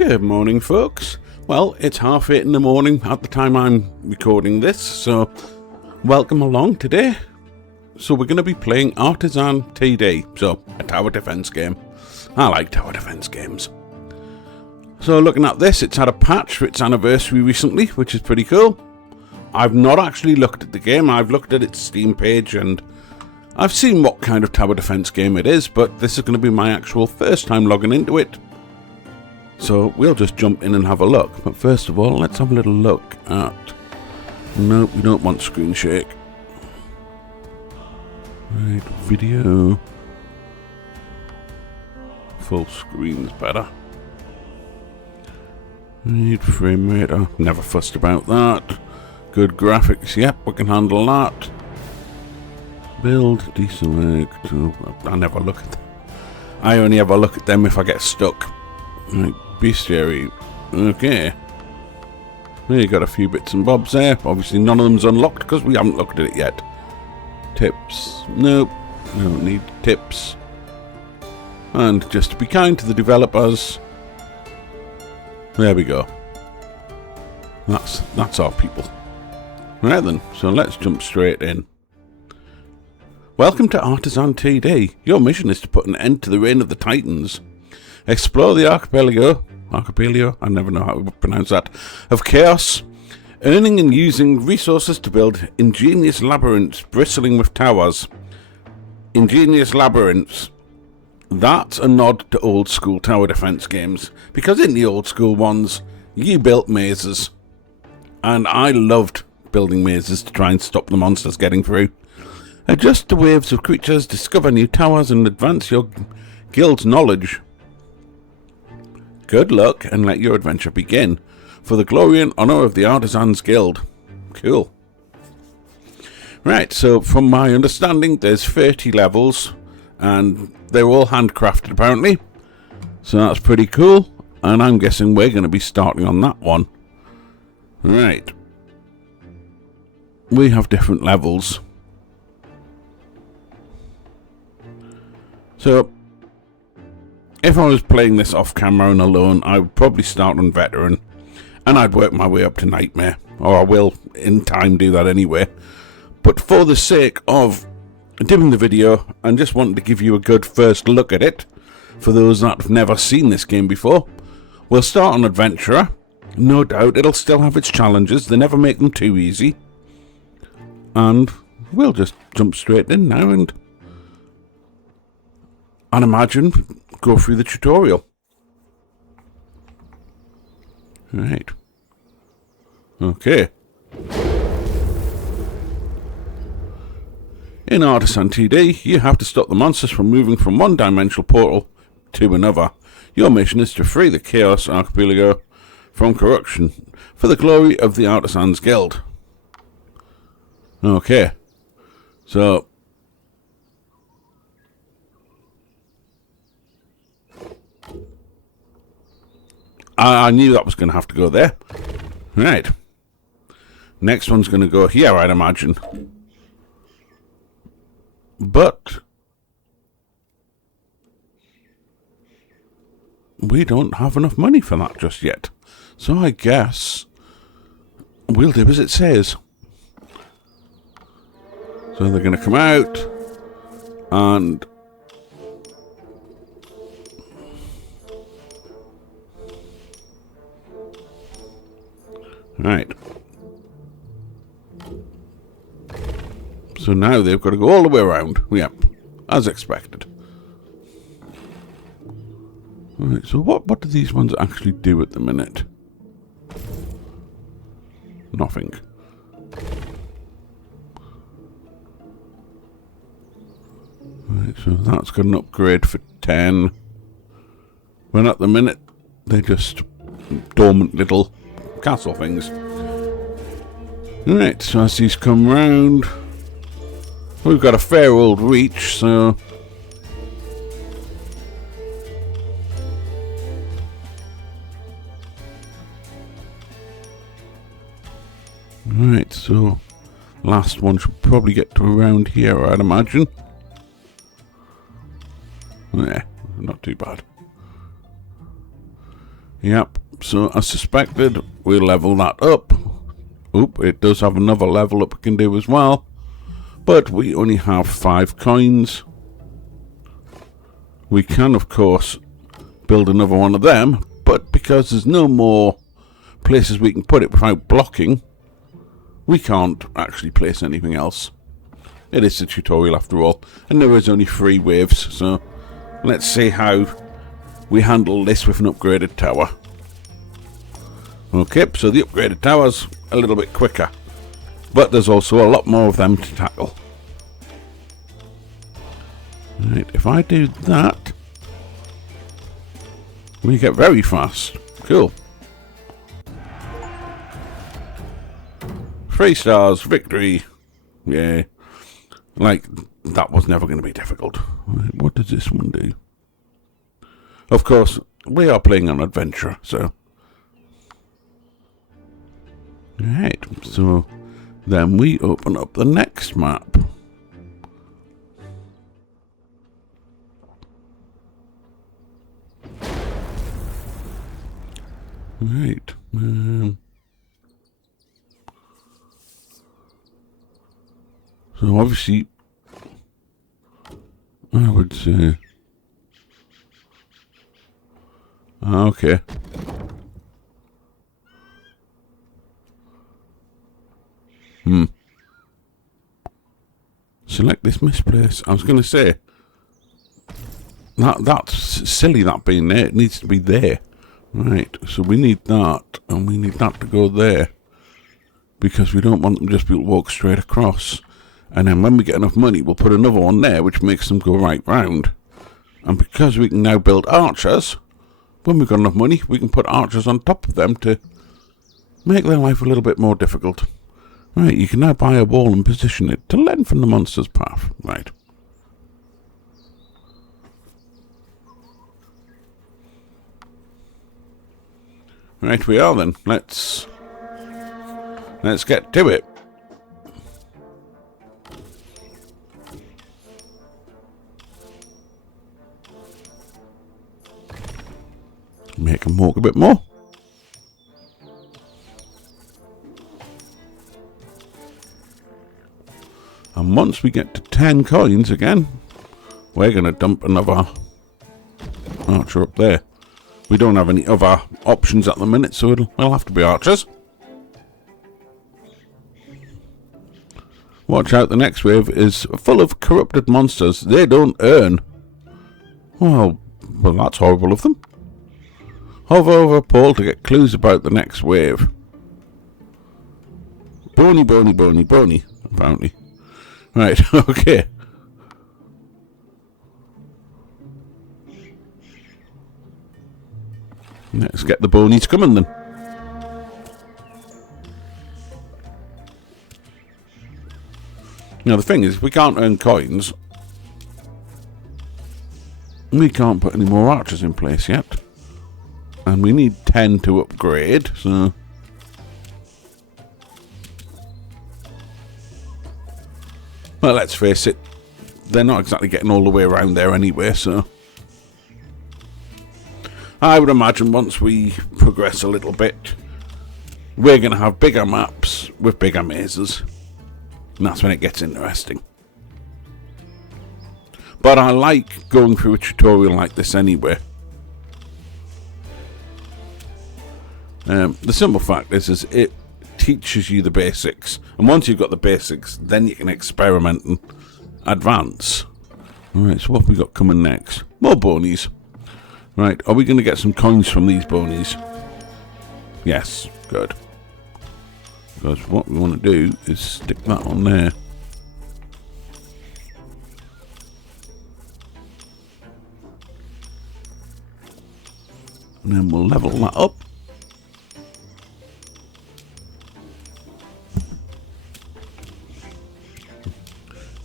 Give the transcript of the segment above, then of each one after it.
Good morning, folks. Well, it's 8:30 in the morning at the time I'm recording this, so welcome along today. So we're going to be playing Artisan TD, so a tower defense game. I like tower defense games. So looking at this, it's had a patch for its anniversary recently, which is pretty cool. I've not actually looked at the game. I've looked at its Steam page and I've seen what kind of tower defense game it is, but this is going to be my actual first time logging into it. So we'll just jump in and have a look. But first of all, let's have a little look at... Nope, we don't want screen shake. Right, video. Full screen's better. Right, frame rate. Oh, never fussed about that. Good graphics. Yep, we can handle that. Build, deselect. Oh, I never look at them. I only ever look at them if I get stuck. Right, bestiary. Okay. Well, you got a few bits and bobs there. Obviously none of them's unlocked because we haven't looked at it yet. Tips. Nope. We don't need tips. And just to be kind to the developers. There we go. That's our people. Right then, so let's jump straight in. Welcome to Artisan TD. Your mission is to put an end to the reign of the Titans. Explore the archipelago, I never know how to pronounce that, of chaos, earning and using resources to build ingenious labyrinths bristling with towers. Ingenious labyrinths. That's a nod to old school tower defense games, because in the old school ones, you built mazes. And I loved building mazes to try and stop the monsters getting through. Adjust to waves of creatures, discover new towers, and advance your guild's knowledge. Good luck and let your adventure begin, for the glory and honour of the Artisans Guild. Cool. Right, so from my understanding, there's 30 levels, and they're all handcrafted apparently. So that's pretty cool, and I'm guessing we're going to be starting on that one. Right. We have different levels. So, if I was playing this off camera and alone, I would probably start on veteran, and I'd work my way up to nightmare, or I will in time do that anyway. But for the sake of doing the video and just wanting to give you a good first look at it, for those that have never seen this game before, we'll start on adventurer. No doubt it'll still have its challenges, they never make them too easy. And we'll just jump straight in now and imagine go through the tutorial. Right. Okay. In Artisan TD, you have to stop the monsters from moving from one dimensional portal to another. Your mission is to free the Chaos Archipelago from corruption for the glory of the Artisans Guild. Okay. So I knew that was going to have to go there. Right. Next one's going to go here, I'd imagine. But we don't have enough money for that just yet. So I guess we'll do as it says. So they're going to come out and... Right. So now they've got to go all the way around. Yep, as expected. Right, so what do these ones actually do at the minute? Nothing. Right, so that's got an upgrade for 10. When at the minute, they're just dormant little castle things. Right, so as these come round, we've got a fair old reach, so right, so last one should probably get to around here, I'd imagine. Yeah, not too bad. Yep, so as suspected, we'll level that up. Oop, it does have another level up we can do as well. But we only have 5 coins. We can, of course, build another one of them, but because there's no more places we can put it without blocking, we can't actually place anything else. It is a tutorial after all, and there is only 3 waves, so let's see how we handle this with an upgraded tower. Okay, so the upgraded tower's a little bit quicker, but there's also a lot more of them to tackle. Right, if I do that, we get very fast. Cool. 3 stars, victory. Yeah. Like, that was never going to be difficult. Right, what does this one do? Of course, we are playing an adventure, so. Right, so then we open up the next map. Right. So obviously, I would say, okay. Select this misplace. I was going to say, that's silly that being there. It needs to be there. Right, so we need that, and we need that to go there, because we don't want them just to walk straight across. And then when we get enough money, we'll put another one there, which makes them go right round. And because we can now build archers, when we've got enough money, we can put archers on top of them to make their life a little bit more difficult. Right, you can now buy a wall and position it to lengthen the monster's path. Right. Right, we are then. Let's get to it. Make them walk a bit more. And once we get to 10 coins again, we're going to dump another archer up there. We don't have any other options at the minute, so it'll have to be archers. Watch out, the next wave is full of corrupted monsters. They don't earn. Well, that's horrible of them. Hover over a pole to get clues about the next wave. Bony, bony, bony, bony, apparently. Right, okay. Let's get the bonies coming then. Now the thing is, we can't earn coins. We can't put any more archers in place yet. And we need 10 to upgrade, so... Well, let's face it, they're not exactly getting all the way around there anyway, so... I would imagine once we progress a little bit, we're going to have bigger maps with bigger mazes. And that's when it gets interesting. But I like going through a tutorial like this anyway. The simple fact is it teaches you the basics. And once you've got the basics, then you can experiment and advance. Alright, so what have we got coming next? More bonies. Right, are we going to get some coins from these bonies? Yes, good. Because what we want to do is stick that on there. And then we'll level that up.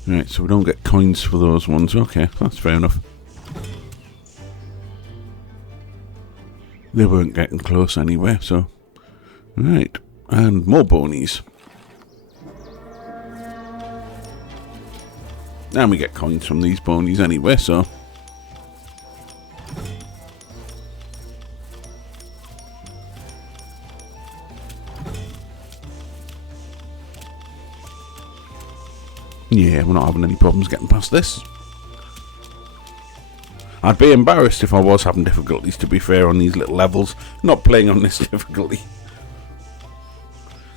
Right, so we don't get coins for those ones. Okay, that's fair enough. They weren't getting close anyway, so... Right, and more bonies. And we get coins from these bonies anyway, so... we're not having any problems getting past this. I'd be embarrassed if I was having difficulties, to be fair, on these little levels. Not playing on this difficulty.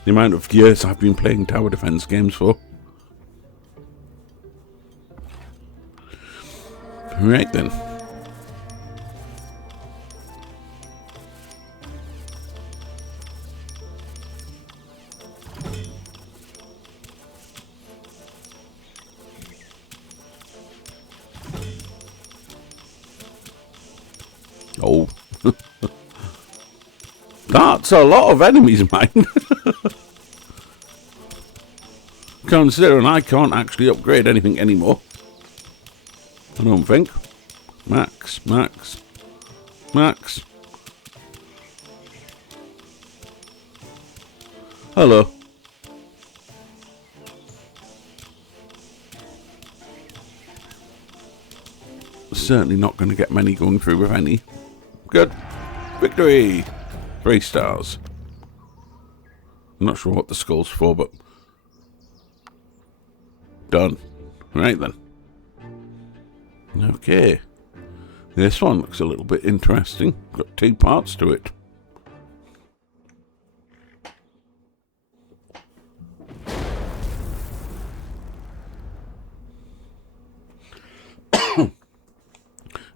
The amount of years I've been playing tower defense games for. Right then. Oh. That's a lot of enemies, man. Considering I can't actually upgrade anything anymore. I don't think. Max. Hello. Certainly not going to get many going through with any. Good. Victory! 3 stars. I'm not sure what the skull's for, but... done. Right then. Okay. This one looks a little bit interesting. Got 2 parts to it.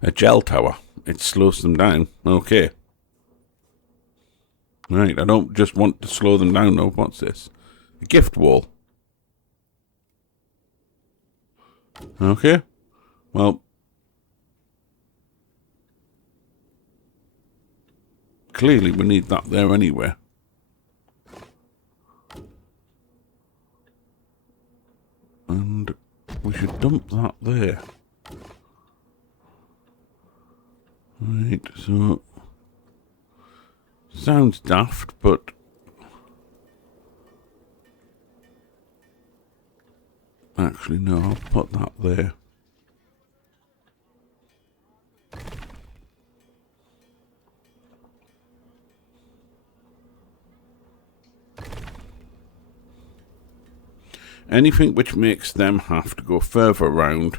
A gel tower. It slows them down. Okay. Right, I don't just want to slow them down though. What's this? A gift wall. Okay. Well. Clearly we need that there anyway. And we should dump that there. Right, so sounds daft, but actually no, I'll put that there. Anything which makes them have to go further around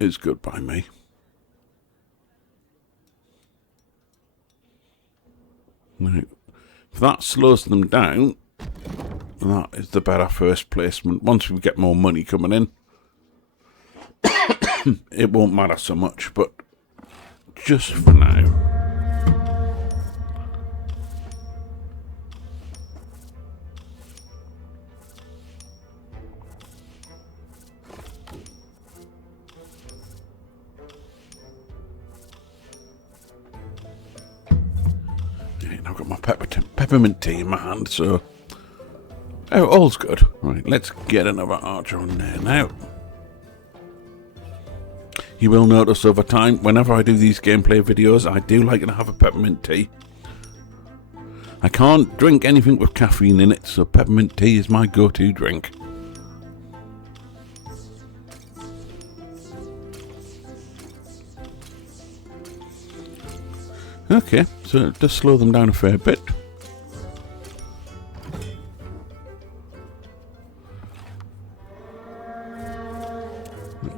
is good by me. Right. If that slows them down, that is the better first placement. Once we get more money coming in, it won't matter so much, but just for now. I've got my peppermint tea in my hand, so all's good. Right, let's get another archer on there now. You will notice over time, whenever I do these gameplay videos, I do like to have a peppermint tea. I can't drink anything with caffeine in it, so peppermint tea is my go-to drink. Okay, so it does slow them down a fair bit.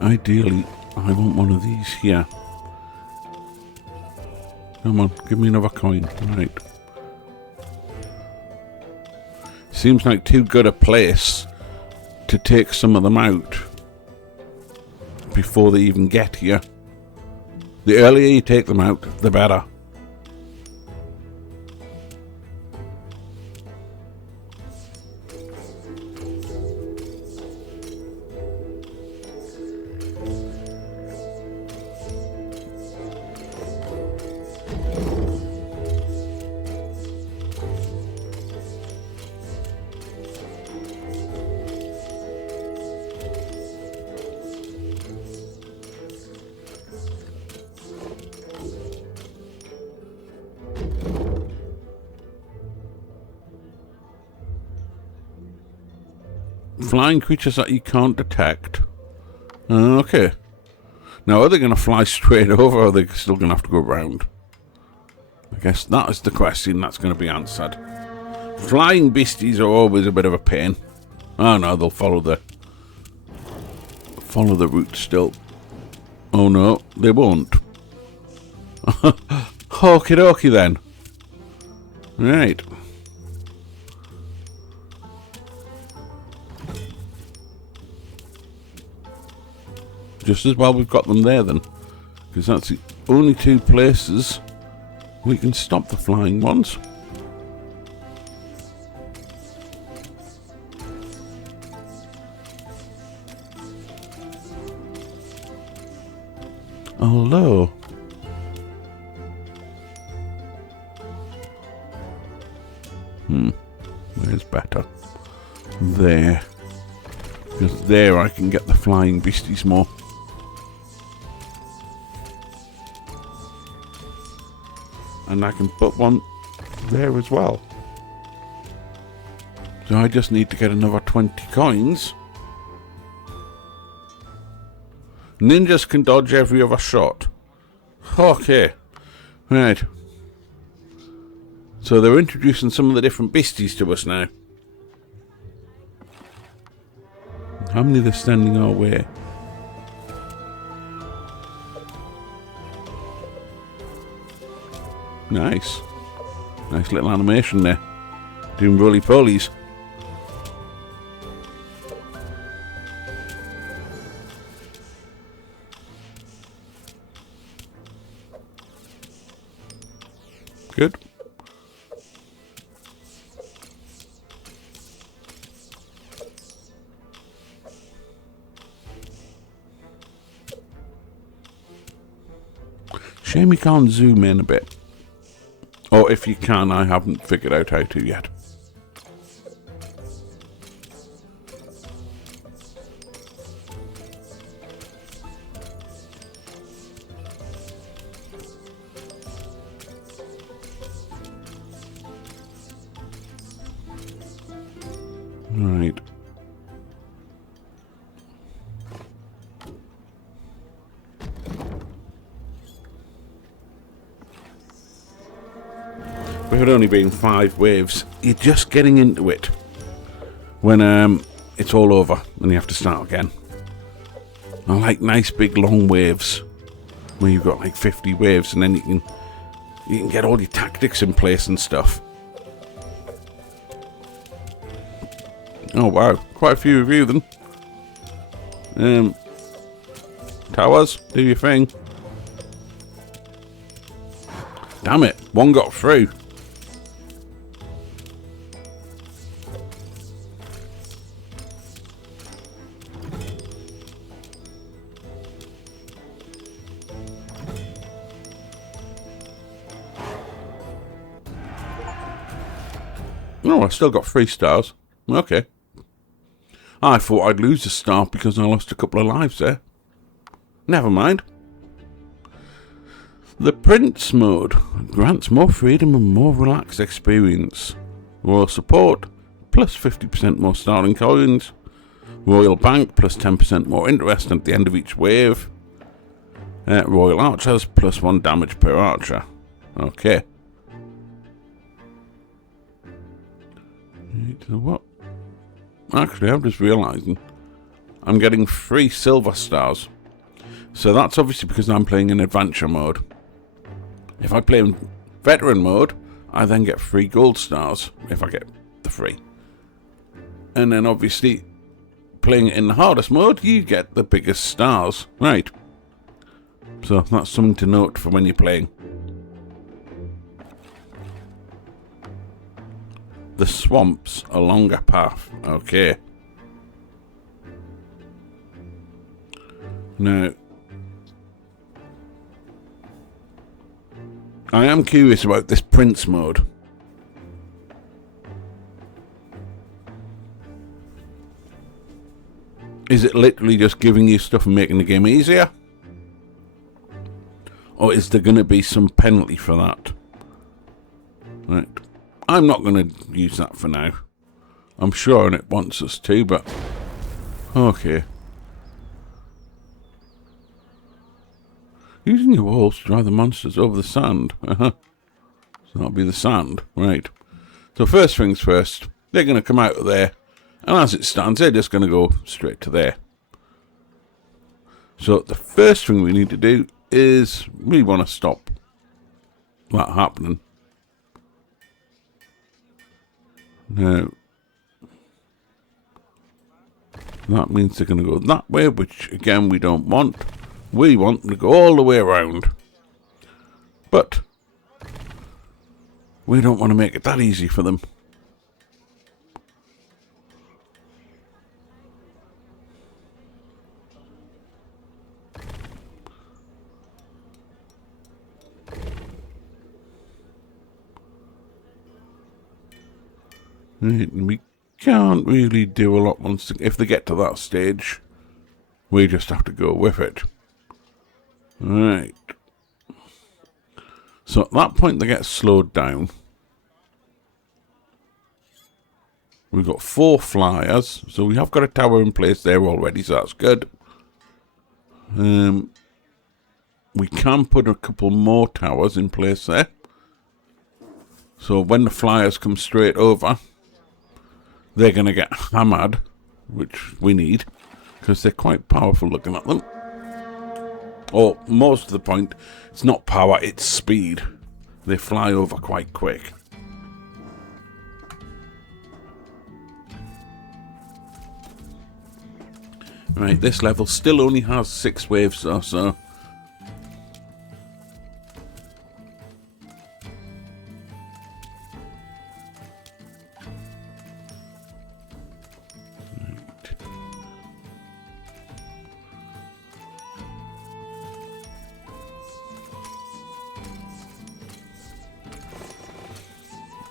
Ideally, I want one of these here. Come on, give me another coin. Right. Seems like too good a place to take some of them out before they even get here. The earlier you take them out, the better. Flying creatures that you can't detect. Okay. Now, are they going to fly straight over, or are they still going to have to go round? I guess that is the question that's going to be answered. Flying beasties are always a bit of a pain. Oh no, they'll follow the follow the route still. Oh no, they won't. Okie dokie then. Right. Just as well we've got them there then, because that's the only two places we can stop the flying ones. Hello. Where's better? There. Because there I can get the flying beasties more. And I can put one there as well. So I just need to get another 20 coins. Ninjas can dodge every other shot. Okay. Right. So they're introducing some of the different beasties to us now. How many are standing our way? Nice. Nice little animation there. Doing roly-polies. Good. Shame you can't zoom in a bit. Or if you can, I haven't figured out how to yet. Right. With it only being 5 waves, you're just getting into it when it's all over and you have to start again. I like nice big long waves where you've got like 50 waves and then you can get all your tactics in place and stuff. Oh wow, quite a few of you then. Towers, do your thing. Damn it, one got through. Oh, I still got 3 stars. Okay. I thought I'd lose a star because I lost a couple of lives there. Never mind. The Prince mode grants more freedom and more relaxed experience. Royal support, plus 50% more starting coins. Royal bank, plus 10% more interest at the end of each wave. Royal archers, plus 1 damage per archer. Okay. So what? Actually, I'm just realising I'm getting 3 silver stars. So that's obviously because I'm playing in adventure mode. If I play in veteran mode, I then get 3 gold stars if I get the 3. And then obviously playing in the hardest mode, you get the biggest stars. Right. So that's something to note for when you're playing. The swamps, a longer path. Okay. Now, I am curious about this Prince mode. Is it literally just giving you stuff and making the game easier? Or is there going to be some penalty for that? Right. I'm not going to use that for now. I'm sure it wants us to, but... Okay. Using your walls to drive the monsters over the sand. So that'll be the sand. Right. So first things first. They're going to come out of there. And as it stands, they're just going to go straight to there. So the first thing we need to do is we want to stop that happening. Now, that means they're going to go that way, which again we don't want. We want them to go all the way around. But we don't want to make it that easy for them. We can't really do a lot once if they get to that stage. We just have to go with it. Right. So at that point they get slowed down. We've got 4 flyers, so we have got a tower in place there already, so that's good. We can put a couple more towers in place there. So when the flyers come straight over, they're going to get hammered, which we need, because they're quite powerful looking at them. Or most of the point, it's not power, it's speed. They fly over quite quick. Right, this level still only has 6 waves or so.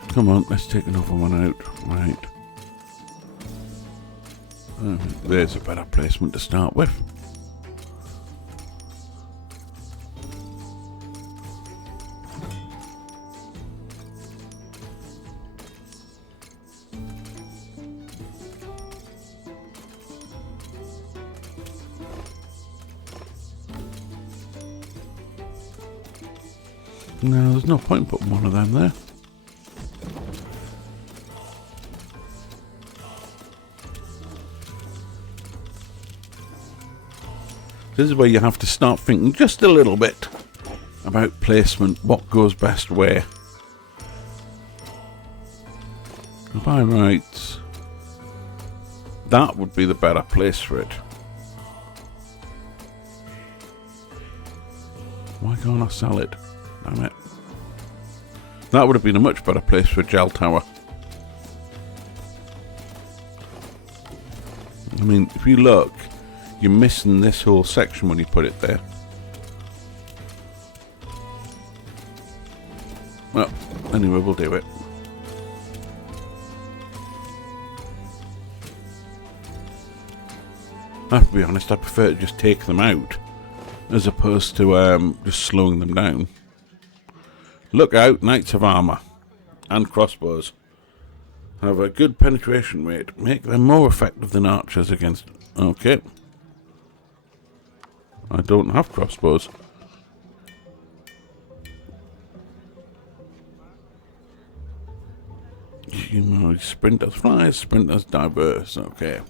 Come on, let's take another one out. Right. There's a better placement to start with. No, there's no point putting one of them there. This is where you have to start thinking just a little bit about placement, what goes best where. By rights, that would be the better place for it. Why can't I sell it? Damn it. That would have been a much better place for a gel tower. I mean, if you look, you're missing this whole section when you put it there. Well, anyway, we'll do it. I have to be honest, I prefer to just take them out as opposed to just slowing them down. Look out, knights of armour and crossbows have a good penetration rate. Make them more effective than archers against... Okay. I don't have crossbows. You know, sprinters fly, sprinters diverse. Okay.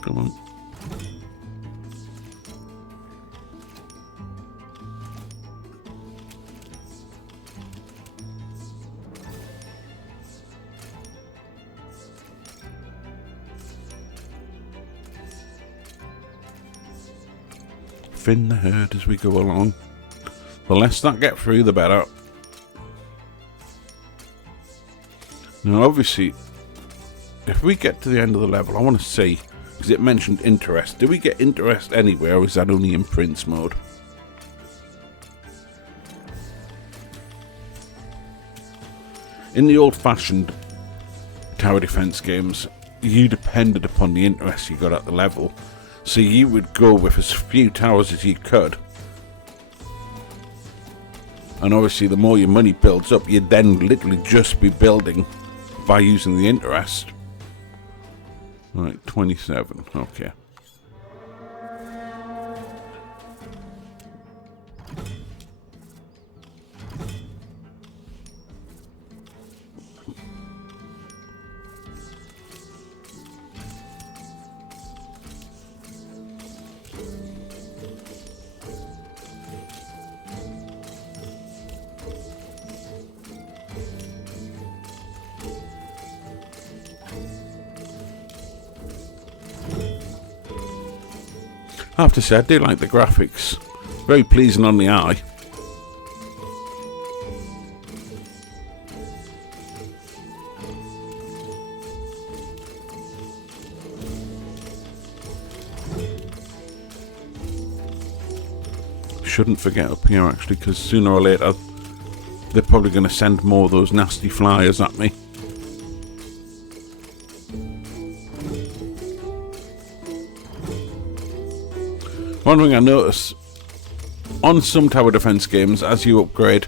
Come on. Thin the herd as we go along. The less that get through, the better. Now, obviously, if we get to the end of the level, I want to see, because it mentioned interest. Do we get interest anywhere, or is that only in Prince mode? In the old-fashioned tower defense games, you depended upon the interest you got at the level. So you would go with as few towers as you could. And obviously the more your money builds up, you'd then literally just be building by using the interest. Right, 27, okay. I have to say, I do like the graphics. Very pleasing on the eye. Shouldn't forget up here actually, because sooner or later they're probably going to send more of those nasty flyers at me. One thing I notice on some tower defense games, as you upgrade,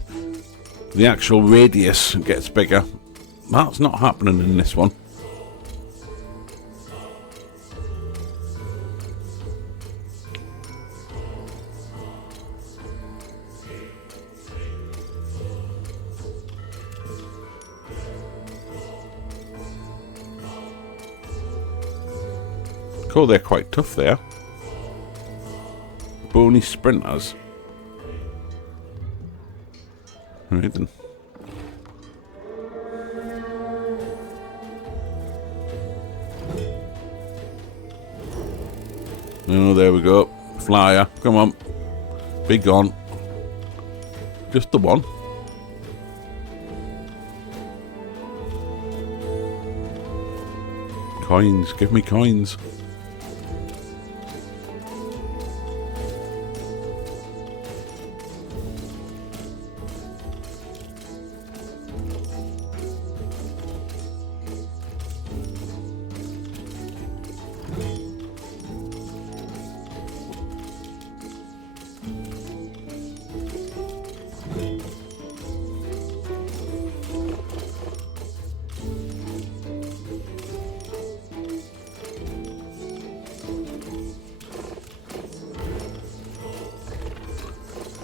the actual radius gets bigger. That's not happening in this one. Cool, they're quite tough there. Bony sprinters. Right then. Oh, there we go. Flyer, come on. Be gone. Just the one. Coins, give me coins.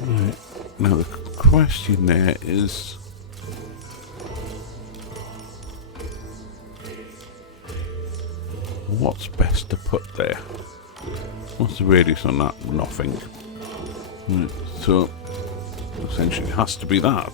Right. Now the question there is, what's best to put there? What's the radius on that? Nothing. Right. So essentially it has to be that.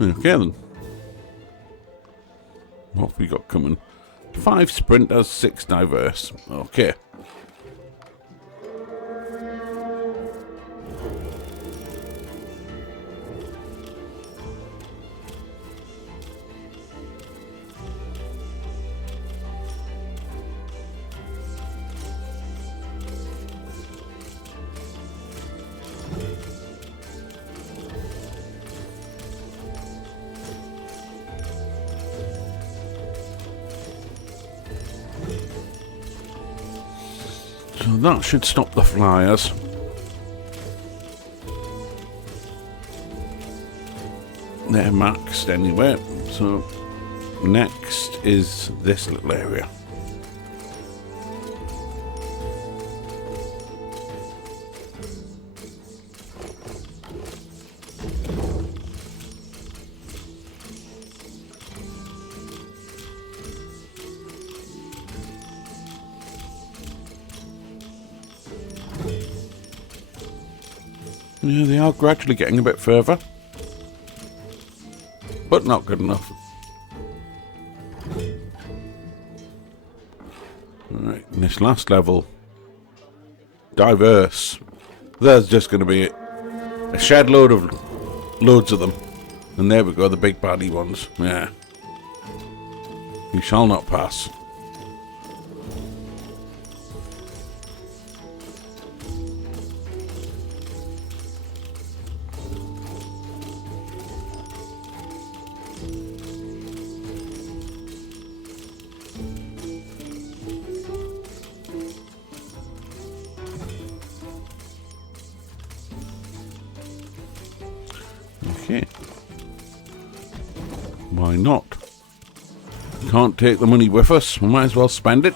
Okay then. What have we got coming? 5 sprinters, 6 diverse. Okay. So that should stop the flyers. They're maxed anyway. So next is this little area. Yeah, they are gradually getting a bit further, but not good enough. Alright, this last level, diverse. There's just going to be a shed load of loads of them. And there we go, the big baddie ones. Yeah. You shall not pass. Okay. Why not? Can't take the money with us. We might as well spend it.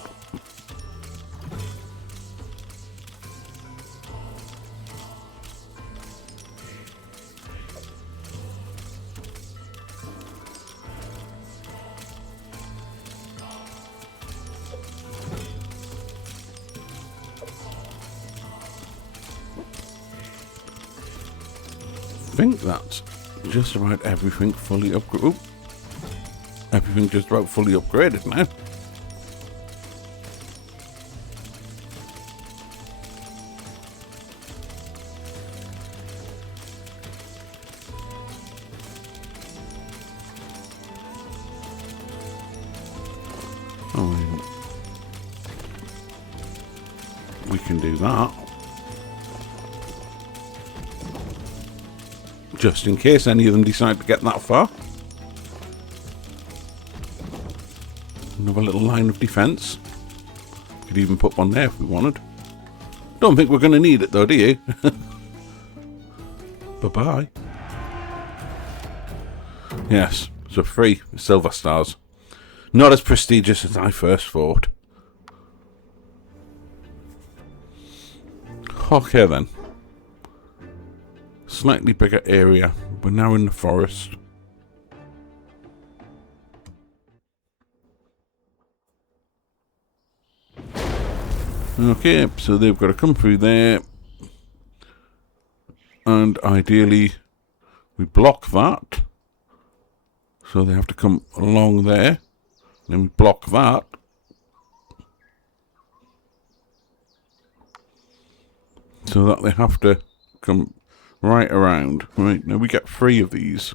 I think that's just about everything fully upgraded. Everything just about fully upgraded now. Oh, we can do that. Just in case any of them decide to get that far. Another little line of defence. Could even put one there if we wanted. Don't think we're going to need it though, do you? Bye-bye. Yes, so 3 silver stars. Not as prestigious as I first thought. Okay then. Slightly bigger area. We're now in the forest. Okay, so they've got to come through there. And ideally, we block that. So they have to come along there. Then we block that. So that they have to come right around. Right, now we get 3 of these.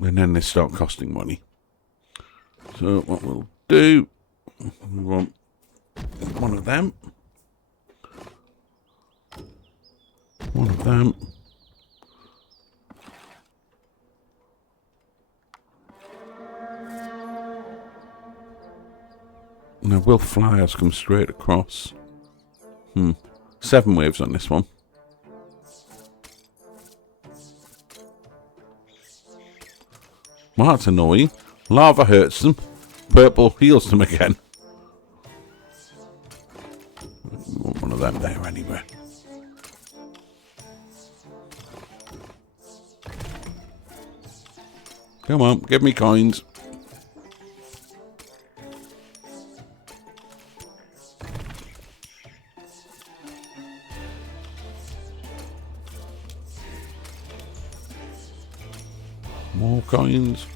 And then they start costing money. So what we'll do, we want one of them. One of them. Now will flyers come straight across? 7 waves on this one. Well, that's annoying. Lava hurts them. Purple heals them again. We want one of them there anyway. Come on, give me coins. More coins.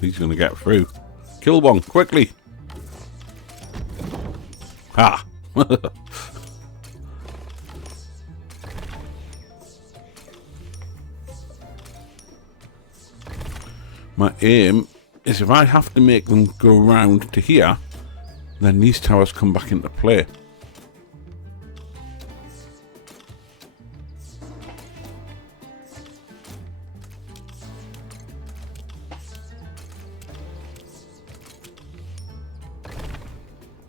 He's going to get through. Kill one, quickly. Ha! My aim is if I have to make them go round to here, then these towers come back into play.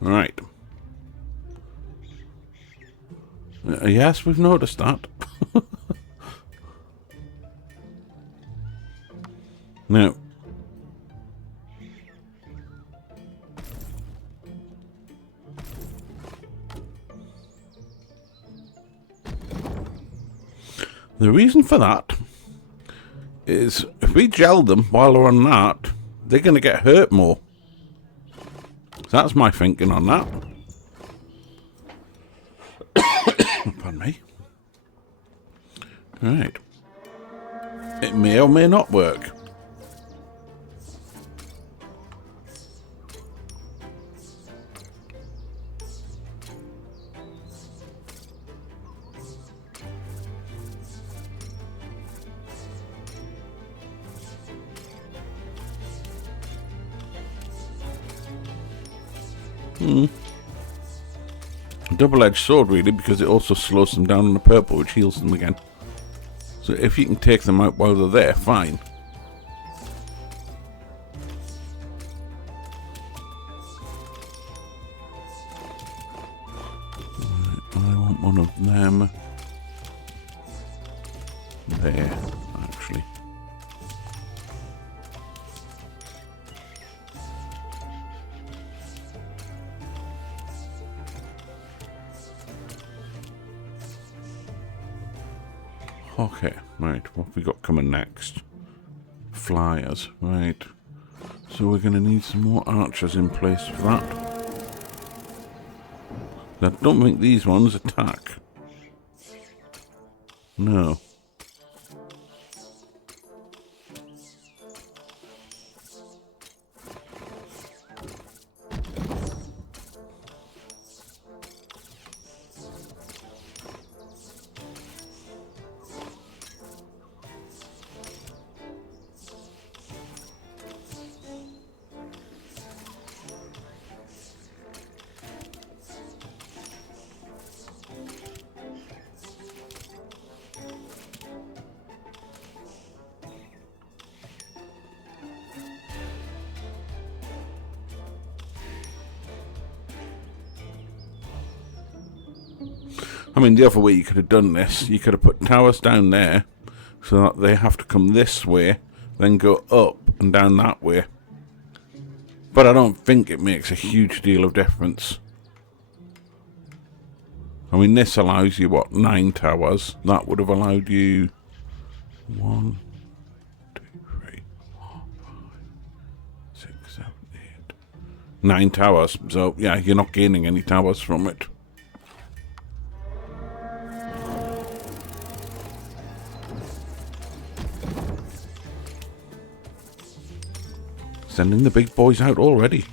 Right. Yes, we've noticed that. Now, the reason for that is if we gel them while they're on that, they're going to get hurt more. So that's my thinking on that. Pardon me. Right. It may or may not work. Double-edged sword, really, because it also slows them down on the purple, which heals them again. So if you can take them out while they're there, fine. I want one of them there, actually. Okay, right, what have we got coming next? Flyers, right. So we're going to need some more archers in place for that. I don't think these ones attack. No. I mean, the other way you could have done this, you could have put towers down there so that they have to come this way, then go up and down that way. But I don't think it makes a huge deal of difference. I mean, this allows you, what, 9 towers? That would have allowed you 1, 2, 3, 4, 5, 6, 7, 8, 9 towers. So, yeah, you're not gaining any towers from it. Sending the big boys out already.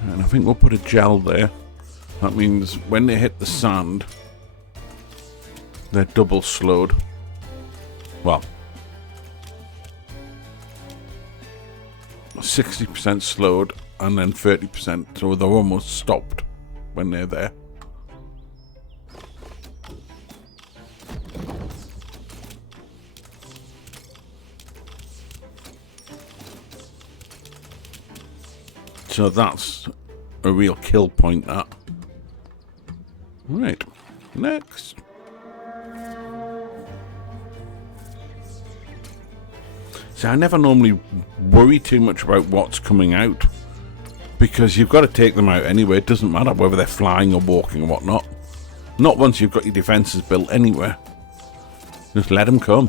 And I think we'll put a gel there. That means when they hit the sand, they're double slowed. Well, 60% slowed and then 30%, so they're almost stopped when they're there. So that's a real kill point, that. Right, next. So I never normally worry too much about what's coming out, because you've got to take them out anyway. It doesn't matter whether they're flying or walking or whatnot. Not once you've got your defences built anywhere. Just let them come.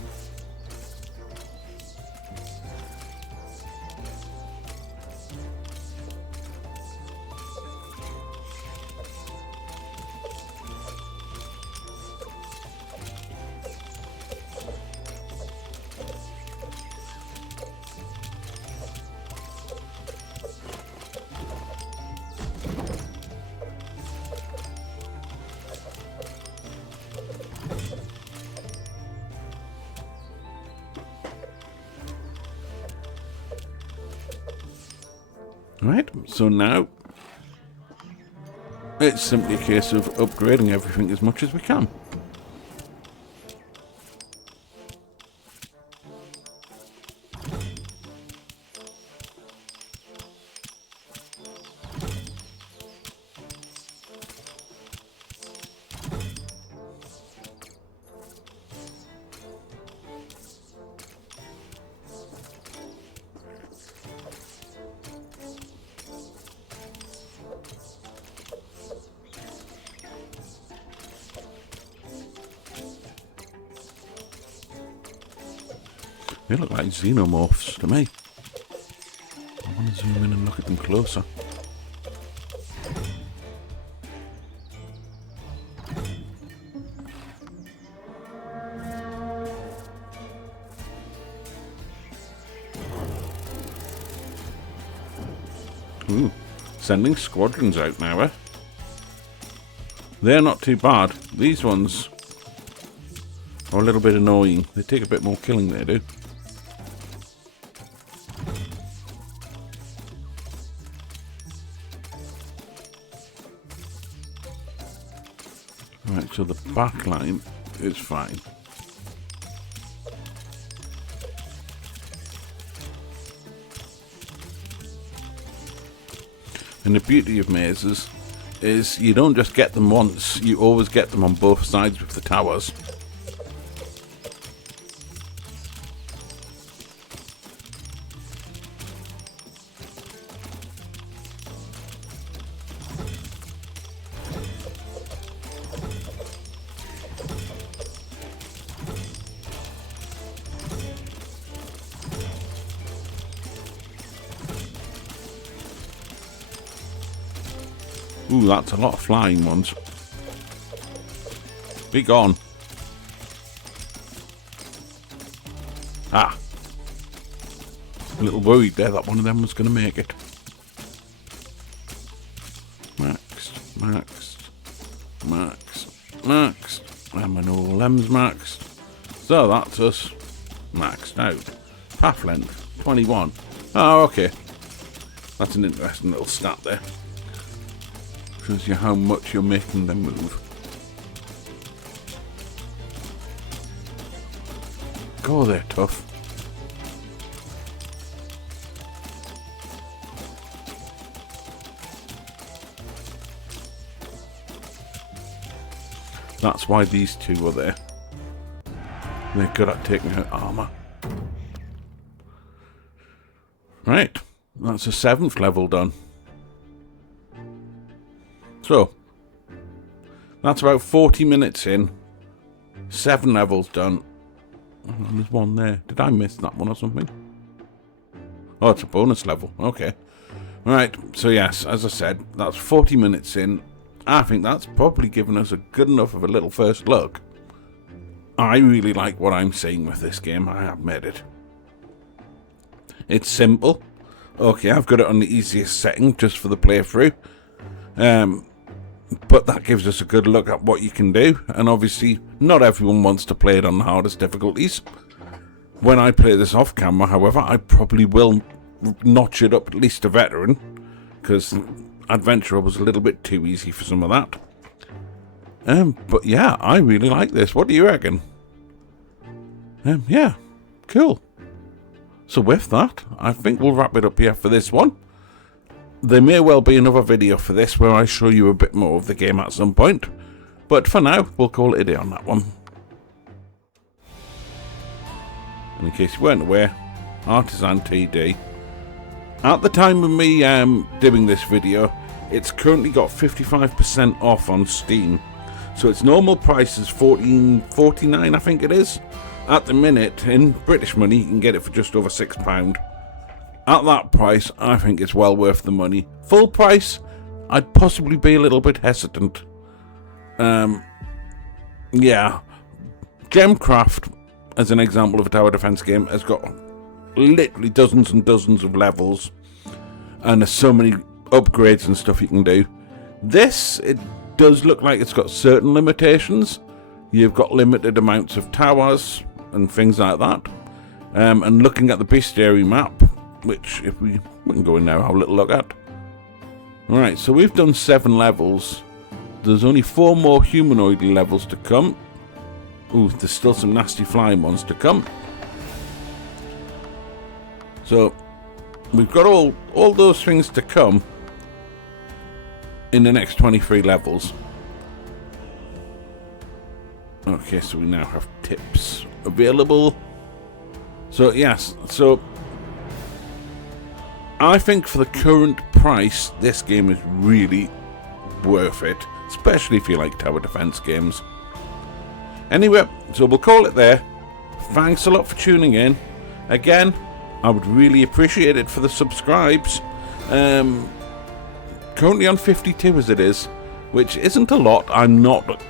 Right, so now it's simply a case of upgrading everything as much as we can. They look like xenomorphs to me. I want to zoom in and look at them closer. Ooh, sending squadrons out now, eh? They're not too bad. These ones are a little bit annoying. They take a bit more killing, they do. Right, so the back line is fine. And the beauty of mazes is you don't just get them once, you always get them on both sides with the towers. Ooh, that's a lot of flying ones. Be gone. Ah. A little worried there that one of them was going to make it. Maxed, maxed, maxed, maxed. And when all them's maxed. So that's us maxed out. Path length, 21. Oh, okay. That's an interesting little stat there. Shows you how much you're making them move. God, they're tough. That's why these two are there. They're good at taking out armor. Right, that's a 7th level done. So, that's about 40 minutes in. 7 levels done. And there's one there. Did I miss that one or something? Oh, it's a bonus level. Okay. Right, so yes, as I said, that's 40 minutes in. I think that's probably given us a good enough of a little first look. I really like what I'm seeing with this game, I admit it. It's simple. Okay, I've got it on the easiest setting just for the playthrough. But that gives us a good look at what you can do, and obviously not everyone wants to play it on the hardest difficulties. When I play this off camera, however, I probably will notch it up at least to veteran, because adventurer was a little bit too easy for some of that. But yeah, I really like this. What do you reckon? Yeah, cool. So with that, I think we'll wrap it up here for this one. There may well be another video for this where I show you a bit more of the game at some point, but for now, we'll call it a day on that one. And in case you weren't aware, Artisan TD. At the time of me doing this video, it's currently got 55% off on Steam. So its normal price is $14.49, I think it is. At the minute, in British money, you can get it for just over £6. At that price, I think it's well worth the money. Full price, I'd possibly be a little bit hesitant. Yeah. Gemcraft, as an example of a tower defense game, has got literally dozens and dozens of levels. And there's so many upgrades and stuff you can do. This, it does look like it's got certain limitations. You've got limited amounts of towers and things like that. And looking at the bestiary map, which if we can go in now, have a little look at. Alright, so we've done 7 levels. There's only 4 more humanoid levels to come. Ooh, there's still some nasty flying ones to come. So, we've got all those things to come in the next 23 levels. Okay, so we now have tips available. So, yes, so I think for the current price, this game is really worth it, especially if you like tower defense games. Anyway, so we'll call it there. Thanks a lot for tuning in. Again, I would really appreciate it for the subscribes. Currently on 52 as it is, which isn't a lot. I'm not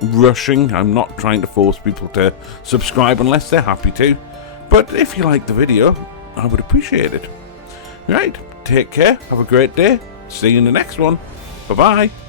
rushing. I'm not trying to force people to subscribe unless they're happy to. But if you like the video, I would appreciate it. Right, take care. Have a great day. See you in the next one. Bye-bye.